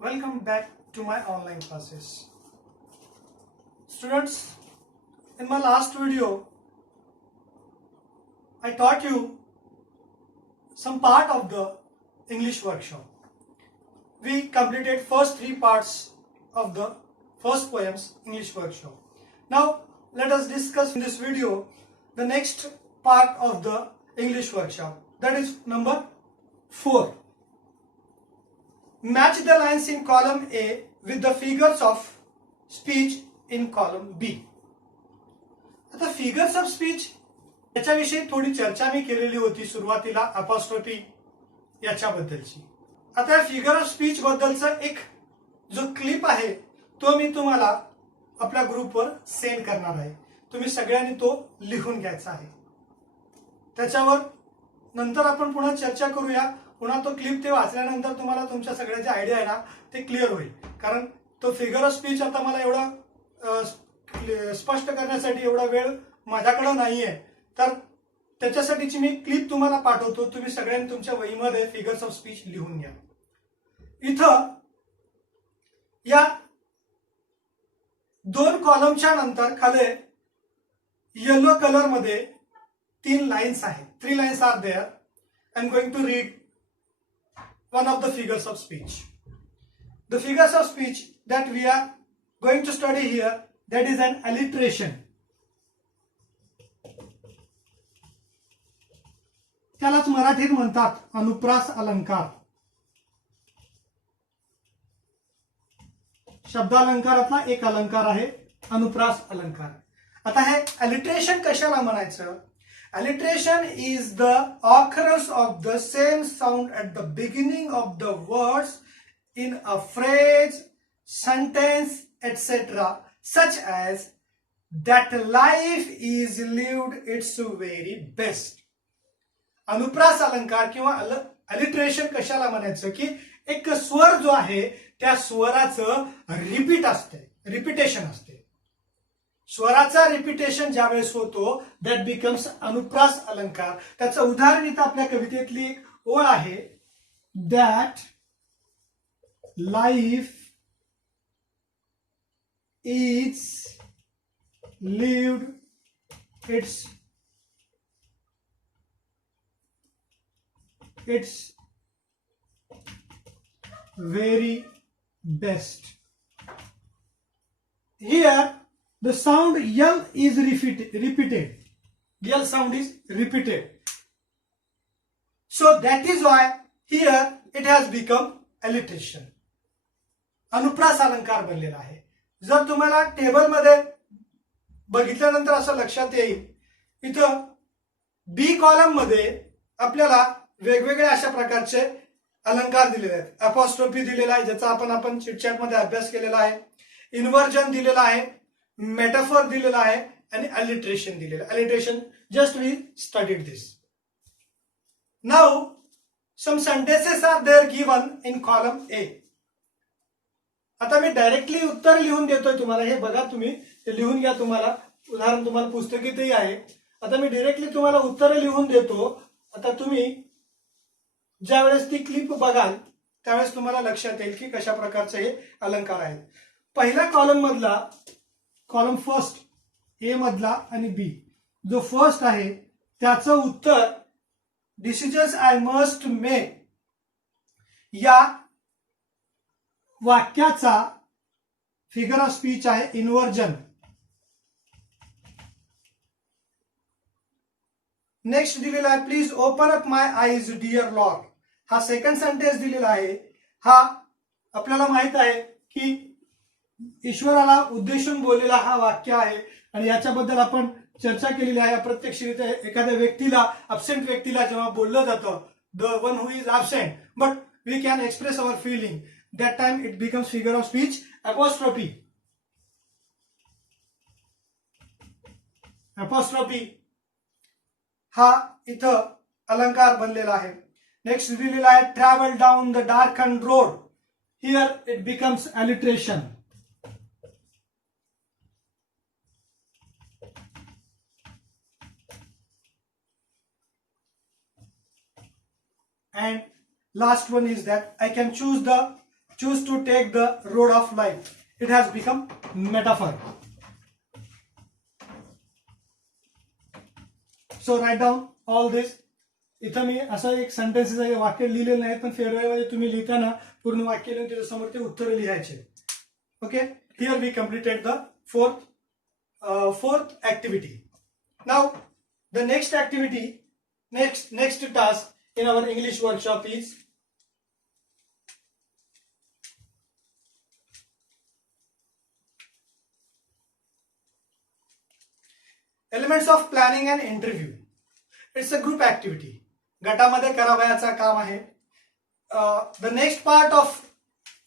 Welcome back to my online classes. Students, in my last video, I taught you some part of the English workshop. We completed first 3 parts of the first poems English workshop. Now, let us discuss in this video the next part of the English workshop. That is number 4. Match the lines in column A with the figures of speech in column B. आता figures of speech याच्याविषयी थोडी चर्चा मी केलेली होती सुरुवातीला apostrophe याच्याबद्दलची. आता या figure of speech बद्दलचा एक जो क्लिप आहे तो मी तुम्हाला आपल्या ग्रुपवर सेंड करणार आहे. तुम्ही सगळ्यांनी तो लिहून घ्यायचा आहे. त्याच्यावर नंतर आपण पुन्हा चर्चा करूया. पुन्हा तो क्लिप ते वाचल्यानंतर तुम्हाला तुमच्या सगळ्याची आयडिया आहे ना ते क्लिअर होईल. कारण तो फिगर ऑफ स्पीच आता मला एवढा स्पष्ट करण्यासाठी एवढा वेळ माझ्याकडे नाहीये. तर त्याच्यासाठीची मी क्लिप तुम्हाला पाठवतो. तुम्ही सगळ्यांनी तुमच्या वहीमध्ये फिगर्स ऑफ स्पीच लिहून घ्या. इथं या 2 कॉलमच्या नंतर खाली येलो कलर मध्ये 3 लाईन्स आहेत. 3 lines are there. I am going to read one of the figures of speech. The figures of speech that we are going to study here, that is an alliteration. त्यालाच मराठीत म्हणतात अनुप्रास अलंकार. शब्दालंकारातला एक अलंकार आहे अनुप्रास अलंकार. आता हे alliteration कशाला म्हणायचं? Alliteration is the occurrence of the same sound at the beginning of the words in a phrase, sentence, etc. such as that life is lived its very best. अनुप्रास अलंकार किंवा alliteration कशाला म्हणायचं की एक स्वर जो आहे त्या स्वराचं रिपीट असते, रिपिटेशन असते. स्वराचा रिपिटेशन ज्यावेळेस होतो दॅट बिकम्स अनुप्रास अलंकार. त्याचं उदाहरण इथं आपल्या कवितेतली एक ओळ आहे. That life is lived it's very best. Here the sound L is repeated. L sound is repeated. So that is why here it has become alliteration. अनुप्रास अलंकार बनलेला आहे. जर तुम्हाला टेबल मध्ये बघितल्यानंतर असं लक्षात येईल इथं बी कॉलम मध्ये आपल्याला वेगवेगळ्या अशा प्रकारचे अलंकार दिलेले आहेत. अपॉस्ट्रोफी दिलेला आहे ज्याचा आपण चिटचॅट मध्ये अभ्यास केलेला आहे. इन्व्हर्जन दिलेला आहे. मेटाफर दिलेला आहे आणि alliteration दिलेला. alliteration just we studied this. Now some sentences are there given in column A. आता मी डायरेक्टली उत्तर लिहून देतोय तुम्हाला. हे बघा तुम्ही ते लिहून घ्या. तुम्हाला उदाहरण तुम्हाला पुस्तकीतही आहे. आता मी डायरेक्टली तुम्हाला उत्तर लिहून देतो. आता तुम्ही ज्या वेळेस ती क्लिप बघाल त्यावेळेस तुम्हाला लक्षात येईल की कशा प्रकारचे हे अलंकार आहेत. पहिल्या कॉलम मधला कॉलम फर्स्ट ए मधला आणि बी जो फर्स्ट आहे त्याचं उत्तर डिसिजन्स आय मस्ट मेक या वाक्याचा फिगर ऑफ स्पीच आहे इन्व्हर्जन. नेक्स्ट दिलेला आहे please open up my eyes dear lord. हा सेकंड सेंटेन्स दिलेला आहे. हा आपल्याला माहित आहे की ईश्वराला उद्देशून बोललेला हा वाक्य आहे आणि याच्याबद्दल आपण चर्चा केलेली आहे. प्रत्यक्षरित्या एखाद्या व्यक्तीला अब्सेंट व्यक्तीला जेव्हा बोललं जातं the one who is absent but we can express our feeling that time it becomes figure of speech apostrophe. Apostrophe हा इथं अलंकार बनलेला आहे. नेक्स्ट दिलेला आहे travel down the dark and road. Here it becomes alliteration. And last one is that I can choose the choose to take the road of life. It has become metaphor. So write down all this. इथं मी असं एक sentences आहे वाक्य लिहिलेलं नाही, पण फेअरवेलमध्ये तुम्ही लिहिताना पूर्ण वाक्य लिहून त्याच्यासमोर ते उत्तर लिहायचे. Okay, here we completed the fourth activity. Now the next activity, next task in our English workshop is elements of planning an interview. It's a group activity. गटामध्ये करावयाचा काम आहे. The next part of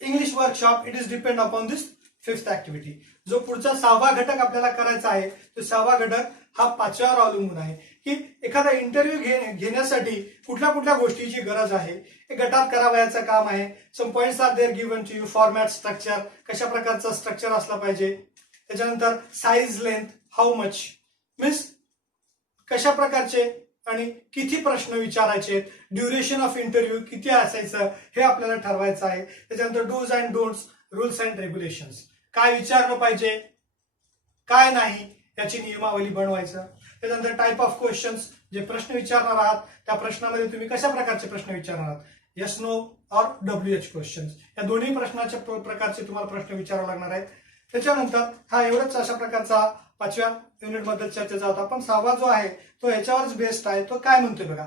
English workshop, it is depend upon this fifth activity. जो पुढचा 6वा घटक आपल्याला करायचा आहे, तो 6वा घटक हा 5व्यावर अवलंबून आहे की एखादा इंटरव्ह्यू घेण्यासाठी कुठल्या कुठल्या गोष्टीची गरज आहे. हे गटात करावयाचं काम आहे. Some points are there given to you. Format, structure, कशा प्रकारचं स्ट्रक्चर असलं पाहिजे. त्याच्यानंतर size, length, how much, means कशा प्रकारचे आणि किती प्रश्न विचारायचे, ड्युरेशन ऑफ इंटरव्ह्यू किती असायचं हे आपल्याला ठरवायचं आहे. त्याच्यानंतर dos and don'ts, rules and regulations, काय विचारलं पाहिजे काय नाही याची नियमावली बनवायचं. त्याच्यानंतर टाइप ऑफ क्वेश्चन्स, जे प्रश्न विचारणार आहात त्या प्रश्नामध्ये तुम्ही कशा प्रकारचे प्रश्न विचारणार आहात, येस नो और WH क्वेश्चन्स, या दोन्ही प्रश्नाच्या प्रकारचे तुम्हाला प्रश्न विचारावे लागणार आहेत. त्याच्यानंतर हा एवढंच अशा प्रकारचा 5व्या युनिट बद्दल चर्चेचा होता. पण 6वा जो आहे तो ह्याच्यावरच बेस्ड आहे. तो काय म्हणतोय बघा,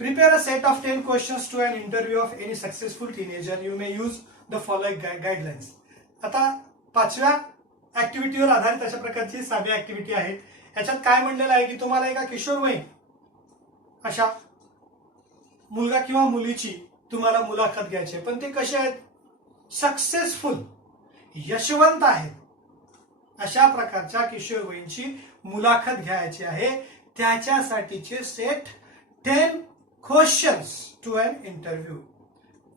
prepare a set of 10 questions to an interview of any successful teenager. You may use the following guidelines. आता 5व्या ऍक्टिव्हिटीवर आधारित अशा प्रकारची 6वी ऍक्टिव्हिटी आहे. ह्याच्यात काय म्हणलेलं आहे की तुम्हाला एका किशोरवयीन अशा मुलगा किंवा मुलीची तुम्हाला मुलाखत घ्यायची आहे. पण ते कसे आहेत, सक्सेसफुल, यशवंत आहेत, अशा प्रकारच्या किशोरवयीनची मुलाखत घ्यायची आहे. त्याच्यासाठीचे set 10 questions to an interview.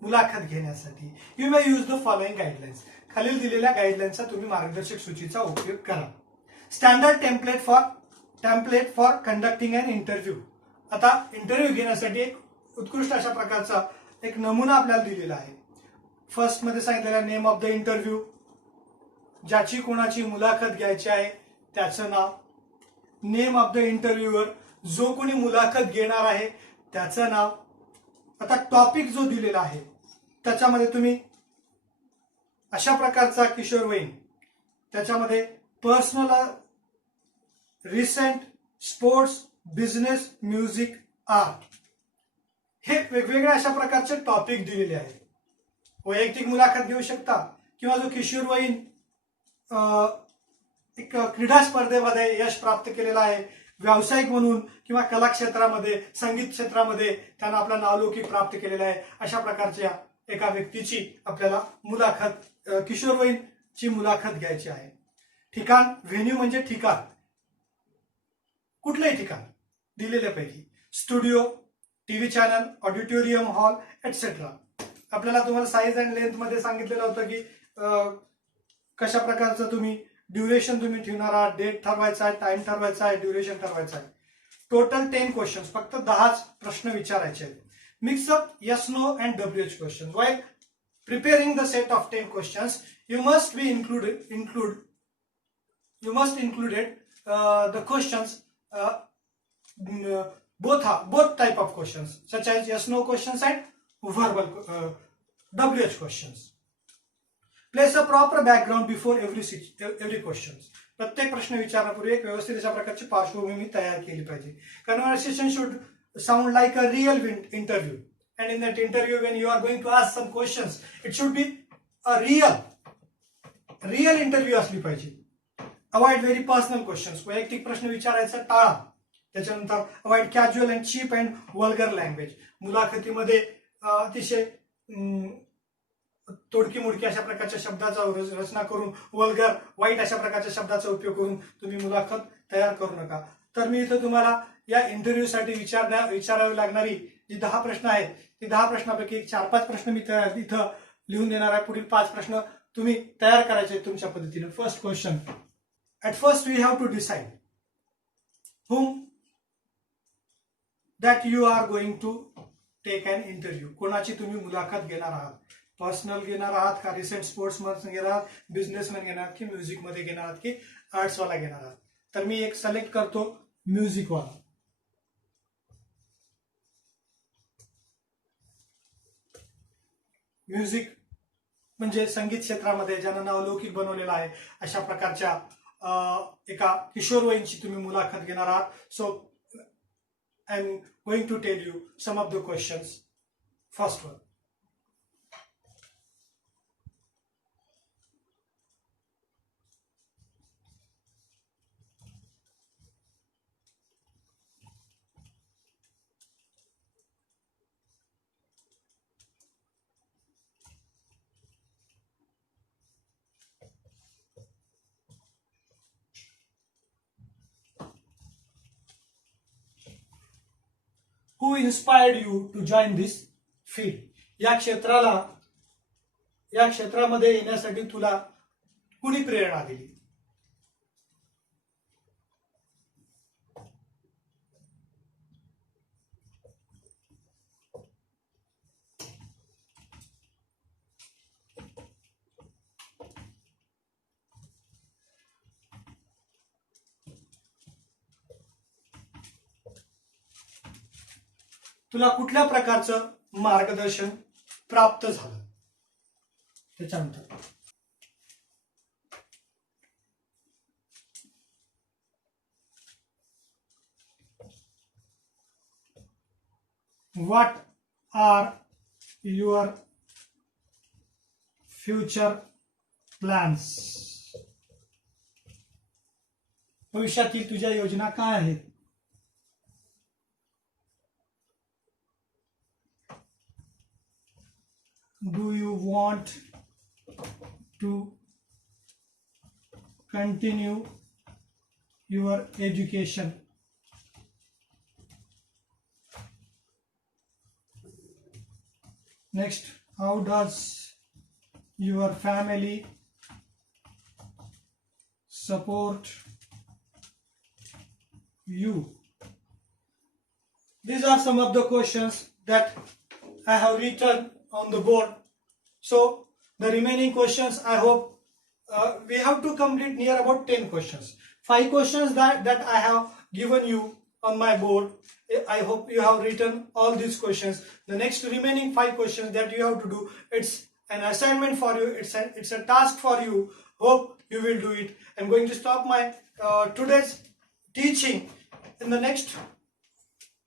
मुलाखत घेण्यासाठी you may use the following guidelines. खालील दिलेल्या गाईडलाईन्सचा तुम्ही मार्गदर्शक सूचीचा उपयोग करा. Standard template for conducting an interview. आता इंटरव्ह्यू घेण्यासाठी एक उत्कृष्ट अशा प्रकारचा एक नमुना आपल्याला दिलेला आहे. फर्स्ट मध्ये सांगितलेला नेम ऑफ द इंटरव्ह्यू, ज्याची कोणाची मुलाखत घ्यायची आहे त्याचं नाव, नेम ऑफ द इंटरव्ह्यूअर, जो कोणी मुलाखत घेणार आहे त्याचं नाव. आता टॉपिक जो दिलेला आहे त्याच्यामध्ये तुम्ही अशा प्रकारचा किशोरवयीन, त्याच्यामध्ये personal, recent, sports, business, music, art, हे वेगवेगळ्या अशा प्रकारचे टॉपिक दिलेले आहेत. वैयक्तिक मुलाखत घेऊ शकता किंवा जो किशोरवयीन एक क्रीडा स्पर्धेमध्ये यश प्राप्त केलेला आहे, व्यावसायिक म्हणून किंवा कला क्षेत्रामध्ये, संगीत क्षेत्रामध्ये त्यांना आपला नावलौकिक प्राप्त केलेला आहे, अशा प्रकारच्या एका व्यक्तीची आपल्याला मुलाखत, किशोरवयीनची मुलाखत घ्यायची आहे. ठिकाण, व्हेन्यू म्हणजे ठिकाण, कुठलंही ठिकाण दिलेल्यापैकी, studio, TV channel, auditorium hall etcetera. आपल्याला तुम्हाला साईज अँड लेंथ मध्ये सांगितलेलं होतं की कशा प्रकारचं तुम्ही ड्युरेशन तुम्ही ठेवणार आहात, डेट ठरवायचा आहे, टाइम ठरवायचा आहे, ड्युरेशन ठरवायचं आहे. टोटल 10 क्वेश्चन्स, फक्त 10 प्रश्न विचारायचे आहेत. Mix up yes no and WH questions. While preparing the set of 10 questions, you must included the questions, both type of questions such as yes no questions and verbal WH questions. Place a proper background before every questions. प्रत्येक प्रश्न विचारण्यापूर्वी एक व्यवस्थित अशा प्रकारची पार्श्वभूमी तयार केली पाहिजे. Conversation should sound like a real interview, and in that interview when you are going to ask some questions, it should be a real interview असली पाहिजे. Avoid very personal questions. वैयक्तिक प्रश्न विचारायचा टाळा. त्याच्यानंतर avoid casual and cheap and vulgar language. मुलाखतीमध्ये अतिशय तोडकी मोडकी अशा प्रकारच्या शब्दाचा रचना करून, वल्गर, वाईट अशा प्रकारच्या शब्दाचा उपयोग करून तुम्ही मुलाखत तयार करू नका. तर मी इथं तुम्हाला या इंटरव्ह्यूसाठी विचारावी लागणारी जी 10 प्रश्न आहेत, ती 10 प्रश्नापैकी 4-5 प्रश्न मी इथं लिहून देणार आहे. पुढील 5 प्रश्न तुम्ही तयार करायचे आहेत तुमच्या पद्धतीने. First question, at first we have to decide whom that you are going to take an interview. कोणाची तुम्ही मुलाखत घेणार आहात पर्सनल घेणार आहात का, रिसेंट स्पोर्ट्समॅन घेणार आहात, बिझनेसमॅन घेणार आहात की म्युझिक मध्ये घेणार आहात की आर्ट्सवाला घेणार आहात. तर मी एक सिलेक्ट करतो म्युझिकवाला. म्युझिक म्हणजे संगीत क्षेत्रामध्ये ज्यांना नावलौकिक बनवलेला आहे अशा प्रकारच्या एका किशोरवयीनची तुम्ही मुलाखत घेणार आहात. So I am going to tell you some of the questions. First one, who inspired you to join this field? या क्षेत्रामध्ये येण्यासाठी तुला कुणी प्रेरणा दिली? तुला कुठल्या प्रकारचं मार्गदर्शन प्राप्त झालं? त्याच्यानंतर what are your future plans? भविष्यातील तुझ्या योजना काय आहेत? Do you want to continue your education? Next, how does your family support you? These are some of the questions that I have written on the board. So the remaining questions, I hope we have to complete near about 10 questions. 5 questions that I have given you on my board. I hope you have written all these questions. The next remaining 5 questions that you have to do, it's an assignment for you, it's a task for you. Hope you will do it. I'm going to stop my today's teaching. In the next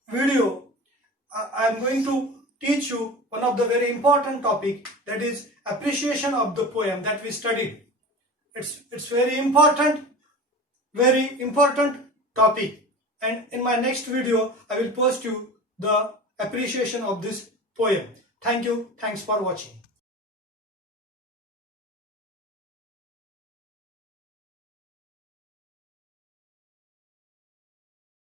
video, I'm going to teach you one of the very important topic, that is appreciation of the poem that we studied. It's very important topic, and in my next video I will post you the appreciation of this poem. Thank you. Thanks for watching.